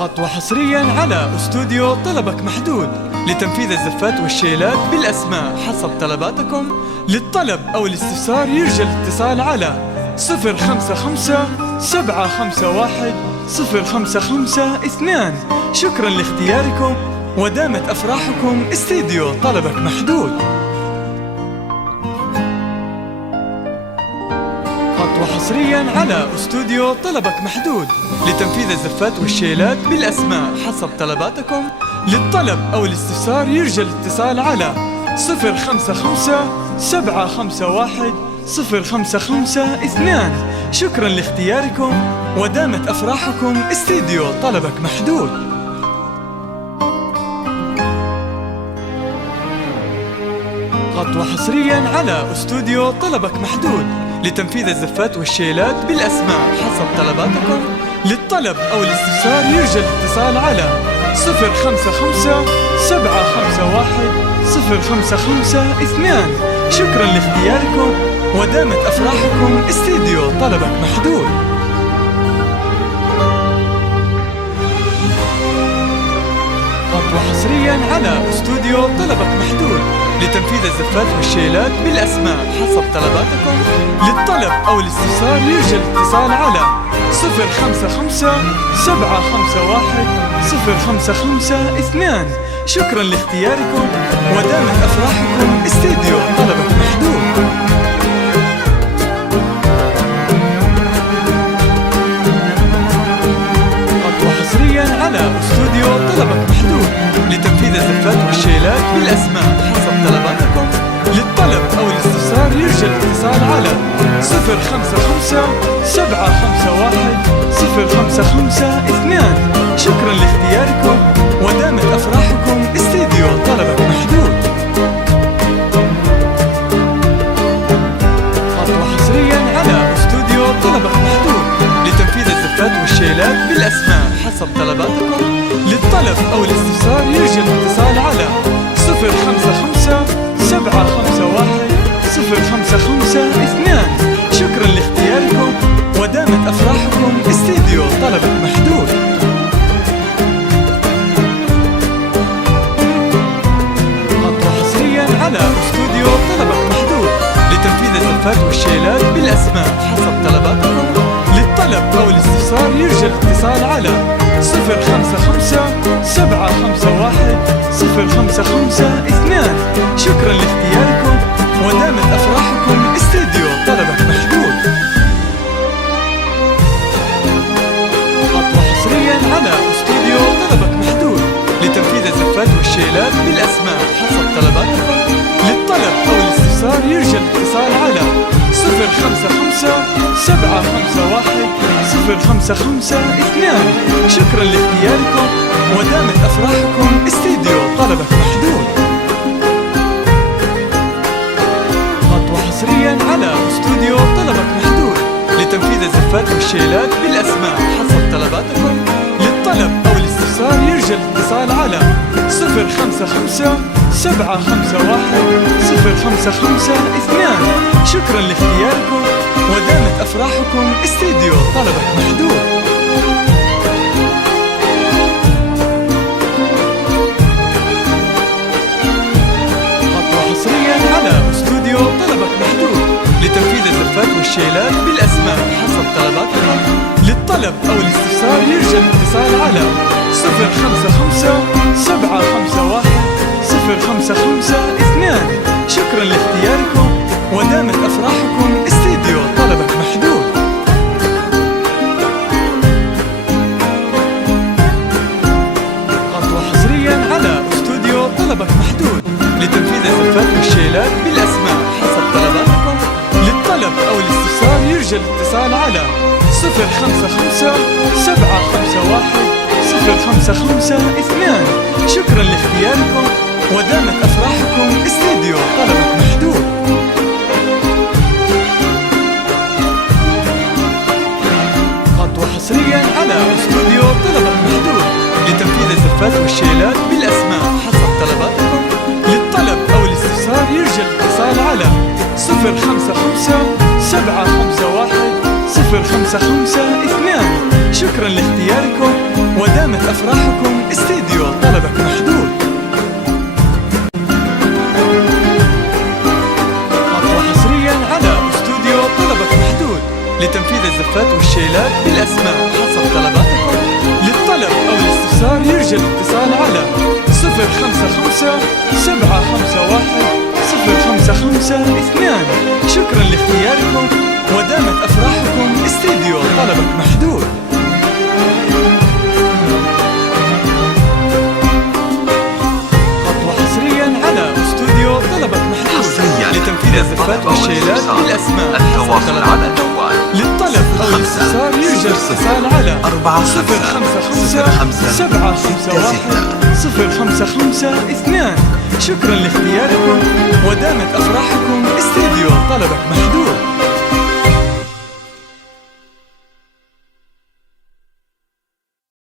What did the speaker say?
خطوة حصريا على استوديو طلبك محدود لتنفيذ الزفات والشيلات بالأسماء حسب طلباتكم. للطلب أو الاستفسار يرجى الاتصال على 055-751-0552. شكرا لاختياركم ودامت أفراحكم. استديو طلبك محدود. خطوة حصريا على استوديو طلبك محدود لتنفيذ الزفات والشيلات بالأسماء حسب طلباتكم. للطلب أو الاستفسار يرجى الاتصال على 055-751-0552. شكرا لاختياركم ودامت أفراحكم. استديو طلبك محدود. خطوة حصريا على استوديو طلبك محدود لتنفيذ الزفات والشيلات بالأسماء حسب طلباتكم. للطلب أو الاستفسار يرجى الاتصال على 055-751-0552. شكرا لاختياركم ودامت أفراحكم. استديو طلبك محدود. خطوة حصريا على استوديو طلبك محدود لتنفيذ الزفات والشيلات بالأسماء حسب طلباتكم. للطلب أو الاستفسار يرجى الاتصال على 055-751-0552. شكرا لاختياركم ودامت أفراحكم. استديو طلبك محدود. خطوة حصريا على استوديو طلبك محدود لتنفيذ الزفات والشيلات بالأسماء حسب طلباتكم. للطلب أو الاستفسار يرجى الاتصال على 055-751-0552. شكرا لاختياركم ودامت أفراحكم. استديو طلبك محدود. خطوة حصريا على استوديو طلبك محدود لتنفيذ الزفات والشيلات بالأسماء حسب طلباتكم. للطلب أو الاستفسار يرجى الاتصال على 055-751-0552. شكرا لاختياركم ودامت أفراحكم. استديو طلبك محدود. خطوة حصريا على استوديو طلبك محدود لتنفيذ الزفات والشيلات بالأسماء حسب طلباتكم. للطلب أو الاستفسار يرجى الاتصال على 055-751-0552. شكرا لاختياركم ودامت أفراحكم. استديو طلبك محدود. خطوة حصريا على استوديو طلبك محدود لتنفيذ الزفات والشيلات بالأسماء حسب طلباتكم. للطلب أو الاستفسار يرجى الاتصال على 055-751-0552. شكرا لاختياركم ودامت أفراحكم. استديو طلبك محدود. خطوة حصريا على استوديو طلبك محدود لتنفيذ الزفات والشيلات بالأسماء حسب طلباتكم. للطلب أو الاستفسار يرجى الاتصال على 055-751-0552. شكرا لاختياركم ودامت أفراحكم. استديو طلبك محدود. خطوة حصريا على استوديو طلبك محدود لتنفيذ الزفات والشيلات بالأسماء حسب طلباتكم. للطلب أو الاستفسار يرجى الاتصال على 055-751-0552. شكرا لاختياركم ودامت أفراحكم. استديو طلبك محدود. خطوة حصريا على استوديو طلبك محدود لتنفيذ الزفات والشيلات بالأسماء حسب طلباتكم. للطلب أو الاستفسار يرجى الاتصال على 055-751-0552. شكرا لاختياركم ودامت أفراحكم. استديو طلبك محدود. خطوة حصريا على استوديو طلبك محدود لتنفيذ الزفات والشيلات بالأسماء حسب طلباتكم. للطلب أو الاستفسار يرجى الاتصال على 055-751-0552. شكرا لاختياركم ودامت أفراحكم استديو طلبك محدود. خطوة حصريا على استوديو طلبك محدود لتنفيذ الزفات والشيلات بالأسماء حسب طلباتكم. للطلب أو الاستفسار يرجى الاتصال على 055-751-0552. شكرا لاختياركم، ودامت أفراحكم استديو طلبك محدود. خطوة حصريا على استوديو طلبك محدود لتنفيذ الزفات والشيلات بالأسماء حسب طلباتكم. للطلب أو الاستفسار يرجى الاتصال على 055-751-0552. شكرا لاختياركم، ودامت أفراحكم استديو طلبك محدود.